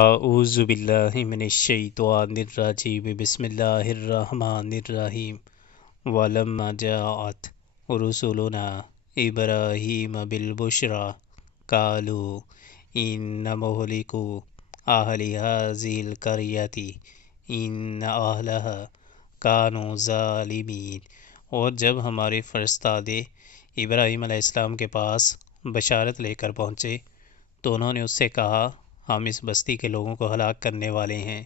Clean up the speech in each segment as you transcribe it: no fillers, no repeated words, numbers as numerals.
اعوذ باللہ من الشیطان الرجیم بسم اللہ الرحمن الرحیم ولما جاءت رسلنا ابراہیم بالبشرى قالوا ان مہلکو اہل هذه القریة ان اہلها كانوا ظالمین۔ اور جب ہمارے فرستادے ابراہیم علیہ السلام کے پاس بشارت لے کر پہنچے تو انہوں نے اس سے کہا ہم اس بستی کے لوگوں کو ہلاک کرنے والے ہیں،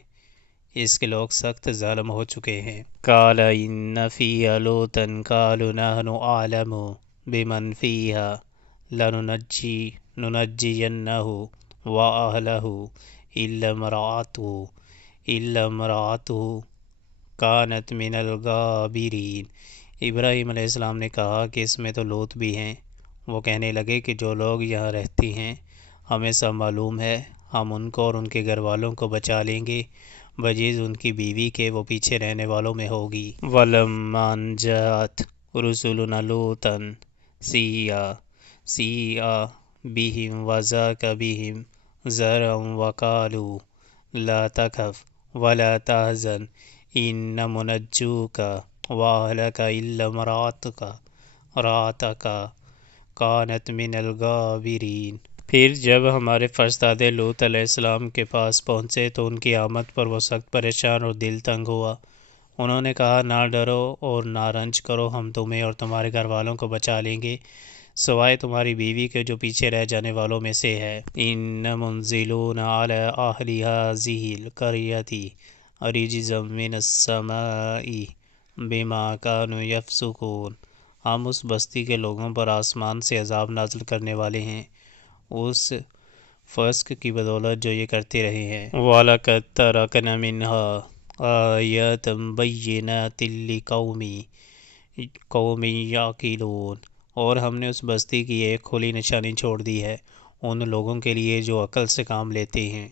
اس کے لوگ سخت ظالم ہو چکے ہیں۔ قال ان فیہا لوطا قالوا نحن اعلم بمن فیہا لننجینہ واہلہ الا امرأتہ کانت من الغابرین۔ ابراہیم علیہ السلام نے کہا کہ اس میں تو لوط بھی ہیں۔ وہ کہنے لگے کہ جو لوگ یہاں رہتی ہیں ہمیں سب معلوم ہے، ہم ان کو اور ان کے گھر والوں کو بچا لیں گے، بجز ان کی بیوی کے وہ پیچھے رہنے والوں میں ہوگی۔ وَلَمَّا جَاءَتْ رُسُلُنَا لُوطًا سِیءَ بِهِمْ وَضَاقَ بِهِمْ ذَرْعًا وَقَالُوا لَا تَخَفْ وَلَا تَحْزَنْ إِنَّا مُنَجُّوكَ وَأَهْلَكَ إِلَّا امرأتك كانت من الغابرین۔ پھر جب ہمارے فرستادے لوط علیہ السلام کے پاس پہنچے تو ان کی آمد پر وہ سخت پریشان اور دل تنگ ہوا۔ انہوں نے کہا نہ ڈرو اور نہ رنج کرو، ہم تمہیں اور تمہارے گھر والوں کو بچا لیں گے سوائے تمہاری بیوی کے جو پیچھے رہ جانے والوں میں سے ہے۔ ان منزلون علی اہل هذه القریة رجزا من السماء بما كانوا یفسقون۔ ہم اس بستی کے لوگوں پر آسمان سے عذاب نازل کرنے والے ہیں اس فسق کی بدولت جو یہ کرتے رہے ہیں۔ وَلَقَدْ تَرَكْنَا مِنْهَا آیَاتٍ بَیِّنَاتٍ لِقَوْمٍ یعقلون۔ اور ہم نے اس بستی کی ایک کھلی نشانی چھوڑ دی ہے ان لوگوں کے لیے جو عقل سے کام لیتے ہیں۔